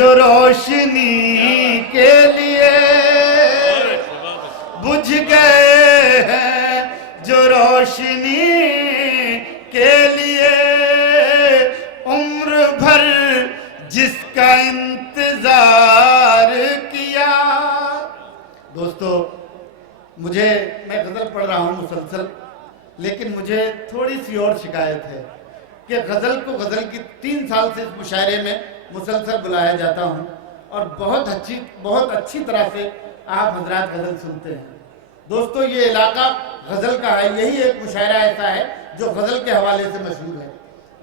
جو روشنی کے لیے بجھ گئے ہیں، جو روشنی کے لیے عمر بھر جس کا انتظار کیا۔ دوستو میں غزل پڑھ رہا ہوں مسلسل، لیکن مجھے تھوڑی سی اور شکایت ہے کہ غزل کو غزل کی 3 سال سے اس مشاعرے میں مسلسل بلایا جاتا ہوں اور بہت اچھی طرح سے آپ حضرات غزل سنتے ہیں۔ دوستو یہ علاقہ غزل کا ہے، یہی ایک مشاعرہ ایسا ہے جو غزل کے حوالے سے مشہور ہے۔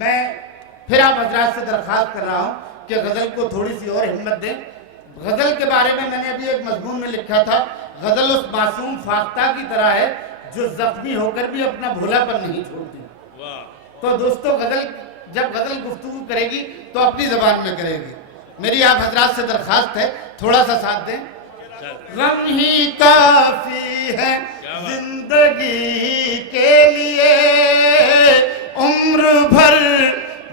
میں پھر آپ حضرات سے درخواست کر رہا ہوں کہ غزل کو تھوڑی سی اور ہمت دیں۔ غزل کے بارے میں نے ابھی ایک مضمون میں لکھا تھا، غزل اس معصوم فاختہ کی طرح ہے جو زخمی ہو کر بھی اپنا بھولا پر نہیں چھوڑتی۔ تو دوستو جب غزل گفتگو کرے گی تو اپنی زبان میں کرے گی۔ میری آپ حضرات سے درخواست ہے تھوڑا سا ساتھ دیں۔ غم ہی کافی ہے زندگی کے لیے، عمر بھر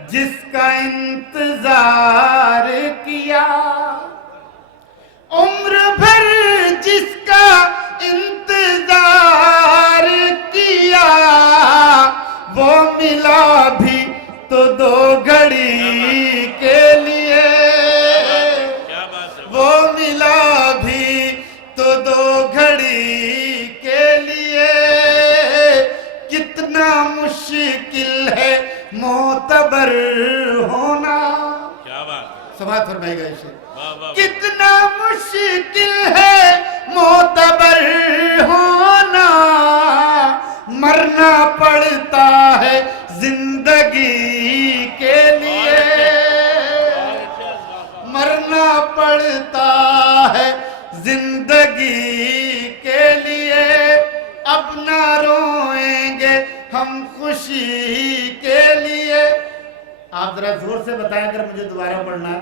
جس کا انتظار کیا، عمر بھر جس کا انتظار کیا، وہ ملا بھی تو 2 گھڑی کے لیے، وہ ملا بھی تو 2 گھڑی کے لیے، کتنا مشکل ہے معتبر ہونا۔ سماعت فرمائے گا اسے، کتنا مشکل ہے معتبر ہونا، مرنا پڑتا ہے زندگی کے لیے، مرنا پڑتا ہے زندگی کے لیے، اب نہ روئیں گے ہم خوشی کے لیے۔ آپ ذرا زور سے بتائیں اگر مجھے دوبارہ پڑھنا ہے۔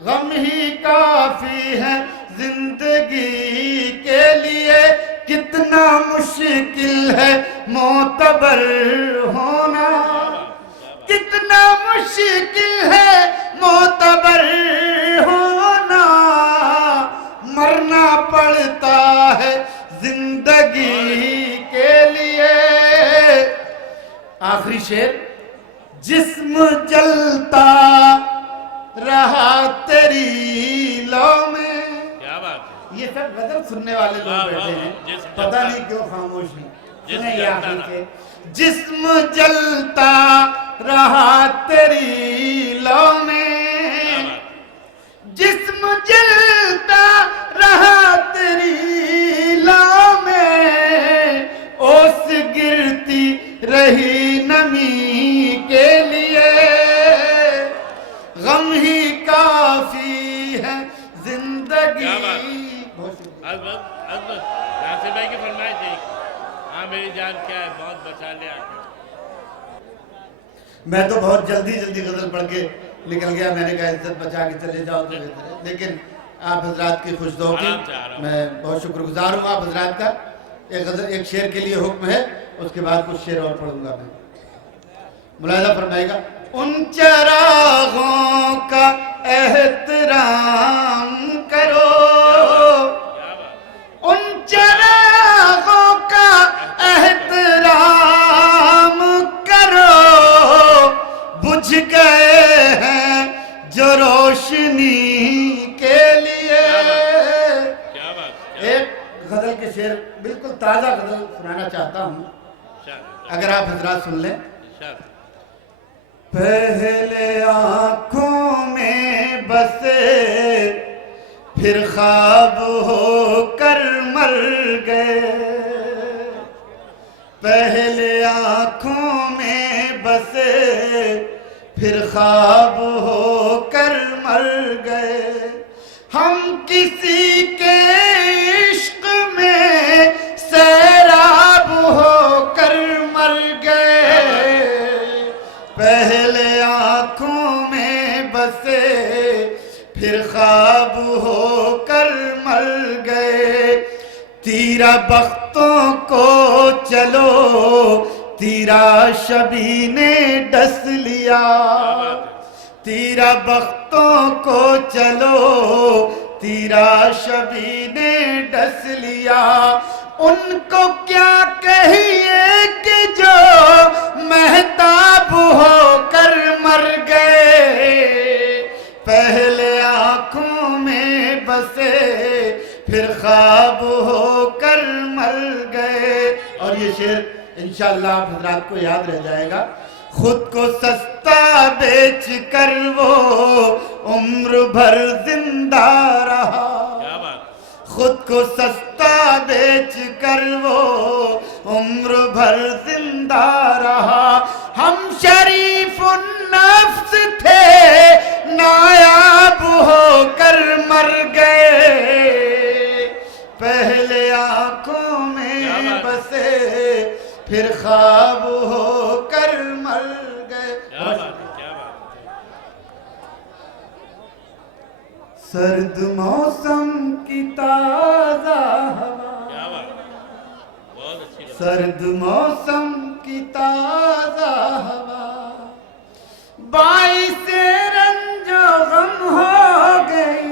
غم ہی کافی ہے زندگی کے لیے، کتنا مشکل ہے معتبر ہونا، کتنا مشکل ہے معتبر ہونا، مرنا پڑتا ہے زندگی کے لیے۔ آخری شعر، جسم جلتا رہا تیری لو میں۔ کیا بات ہے، یہ سب غزل سننے والے لوگ بیٹھے ہیں، پتہ نہیں کیوں خاموش ہیں۔ سنیں یہ آخر سے، جسم جلتا رہا تیری لو میں، جسم جلتا رہا تیری لو میں، اوس گرتی رہی نمی کے لیے، غم ہی کافی ہے زندگی۔ ناصر بھائی کی فرمائش تھی، ہاں میری جان کیا ہے، بہت بچا لیا۔ میں تو بہت جلدی غزل پڑھ کے نکل گیا، میں نے کہا عزت بچا کے چلے جاؤ تو بہتر ہے، لیکن آپ حضرات کی خوش دعا کی میں بہت شکر گزار ہوں آپ حضرات کا۔ ایک شعر کے لیے حکم ہے، اس کے بعد کچھ شعر اور پڑھوں گا میں، ملاحظہ فرمائے گا۔ ان چراغوں کا احترام کرو، ان چراغوں کا احترام کرو، بجھ گئے ہیں جو روشنی کے لیے۔ ایک غزل کے شعر بالکل تازہ غزل سنانا چاہتا ہوں، اگر آپ حضرات سن لیں۔ پہلے آنکھوں میں بسے پھر خواب ہو کر مر گئے، پہلے آنکھوں میں بسے پھر خواب ہو کر مر گئے، ہم کسی کے عشق میں سیراب ہو کر مر گئے، پہلے آنکھوں میں بسے پھر خواب ہو کر مر گئے، تیرا بختوں کو چلو تیرا شبی نے ڈس لیا تیرا بختوں کو چلو تیرا شبی نے ڈس لیا ان کو کیا کہیے کہ جو مہتاب ہو کر مر گئے پہلے آنکھوں میں بسے پھر خواب ہو کر مر گئے. اور یہ شعر انشاءاللہ آپ حضرات کو یاد رہ جائے گا. خود کو سستا بیچ کر وہ عمر بھر زندہ رہا خود کو سستا بیچ کر وہ عمر بھر زندہ رہا. ہم شریف النفس تھے نایاب ہو کر مر گئے پہلے آنکھوں میں بسے پھر خواب ہو کر مر گئے. سرد موسم کی تازہ ہوا سرد موسم کی تازہ ہوا باعث رنج و غم ہو گئی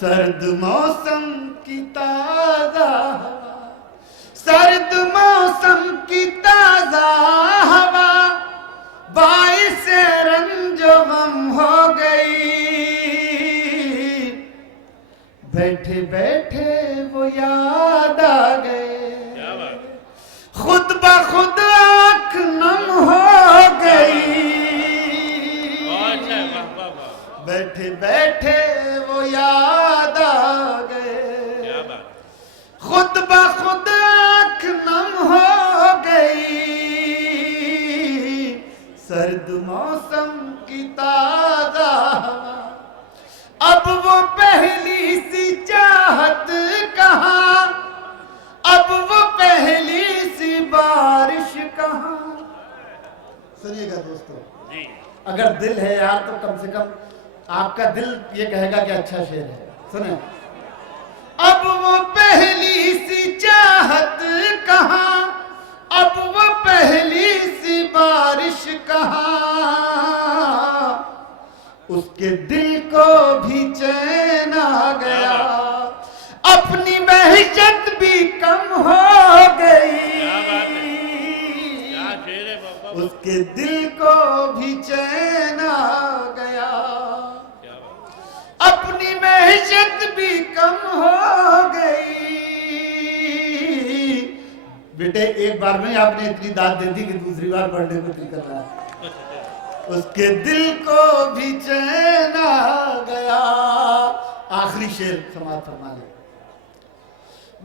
سرد موسم کی تازہ ہوا سرد موسم کی تازہ ہوا باعث رنج و غم ہو گئی بیٹھے بیٹھے وہ یاد آ گئے خود بخود آنکھ نم ہو گئی بیٹھے بیٹھے وہ یاد آ گئے خود بخود آنکھ نم ہو گئی سرد موسم کی تازہ ہوا اب وہ پہلی سی چاہت کہاں اب وہ پہلی سی بارش کہاں. سنیے گا دوستو اگر دل ہے یار تو کم سے کم آپ کا دل یہ کہے گا کہ اچھا شعر ہے. سنیں اب وہ پہلی سی چاہت کہاں اب وہ پہلی سی بارش کہاں اس کے دل کو بھی چین آ گیا اپنی وحشت بھی کم ہو گئی اس کے دل کو بھی چین آ گیا اپنی وحشت بھی کم ہو گئی. بیٹے ایک بار میں آپ نے اتنی داد دے دی کہ دوسری بار پڑھنے کو دل کر رہا ہے. اس کے دل کو بھی چین آ گیا. آخری شعر سماعت فرما لیں.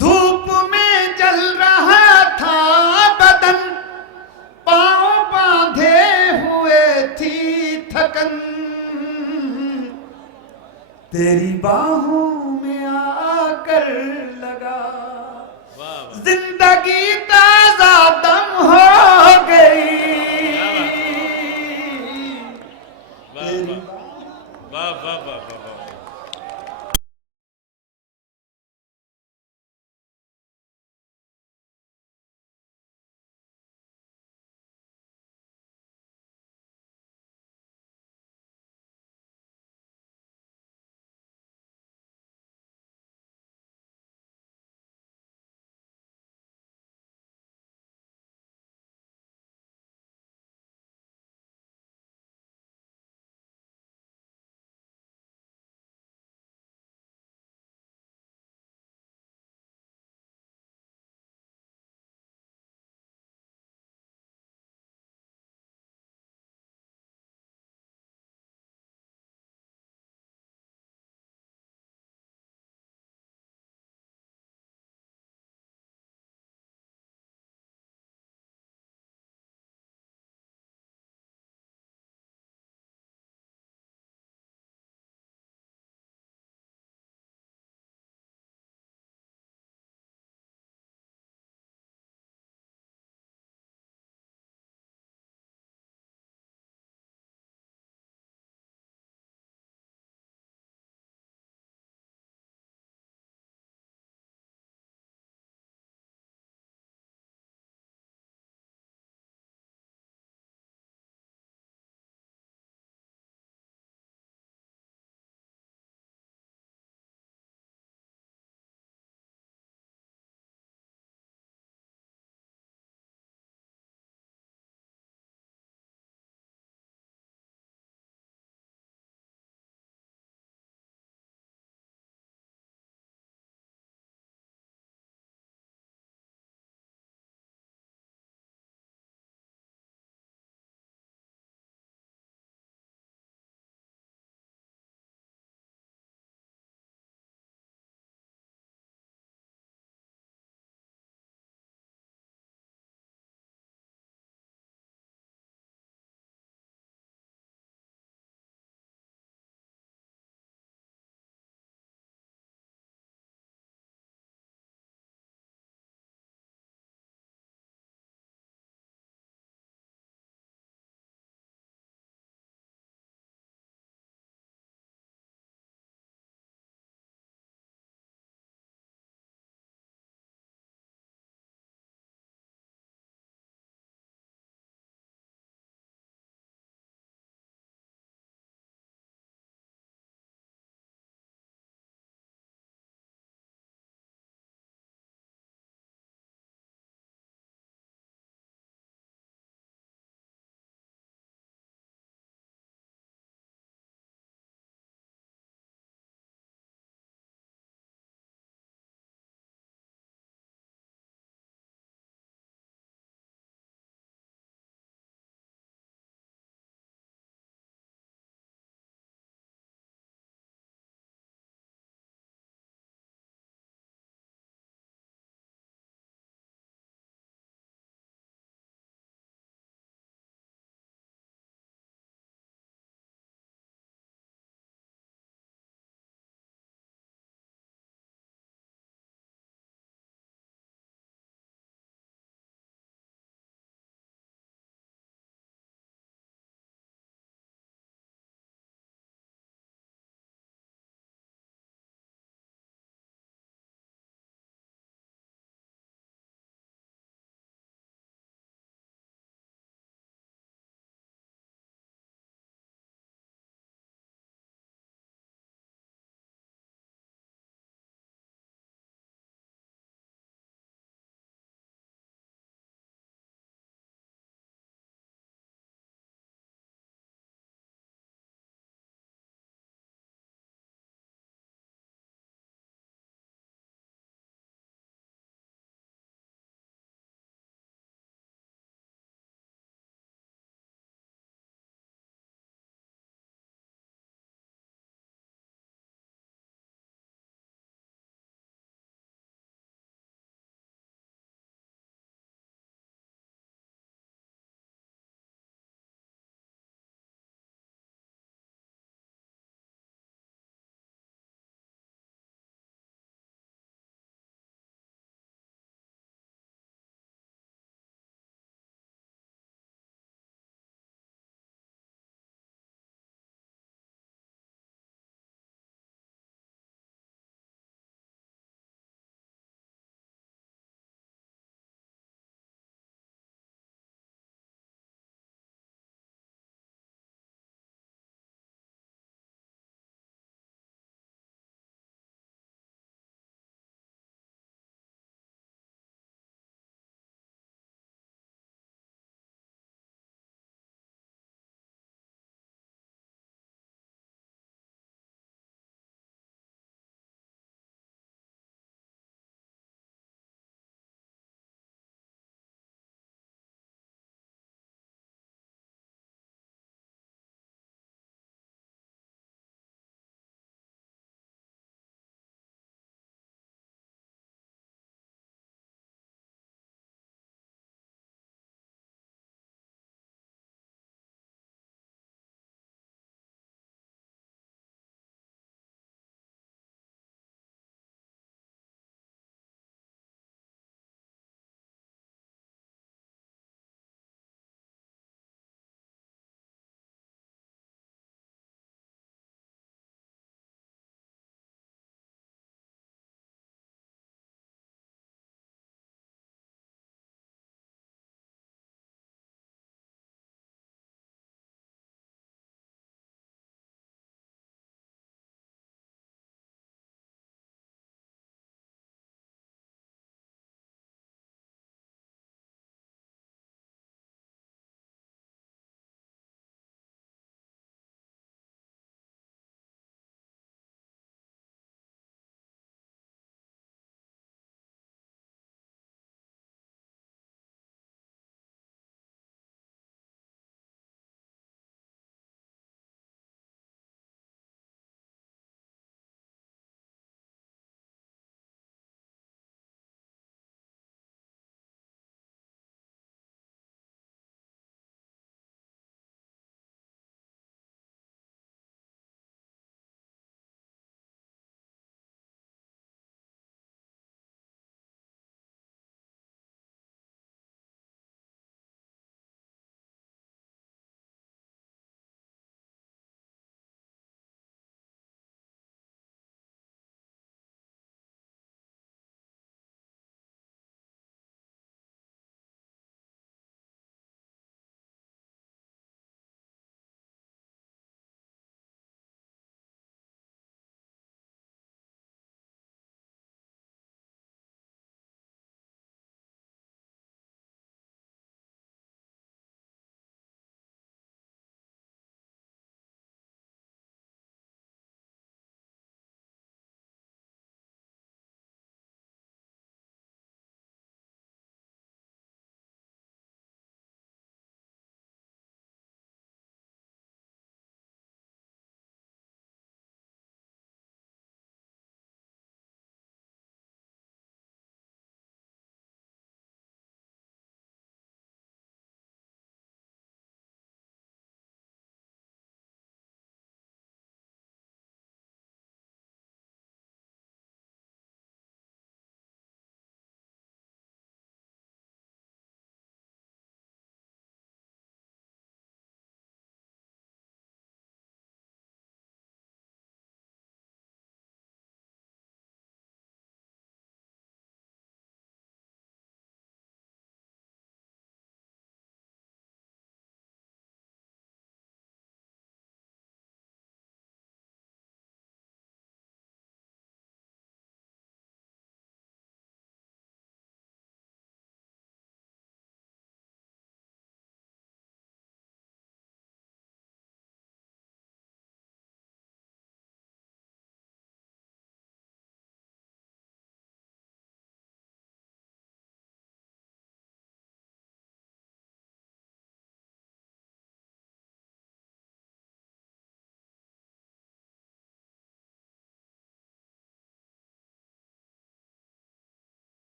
دھوپ میں جل رہا تھا بدن پاؤں باندھے ہوئے تھی تھکن تیری باہوں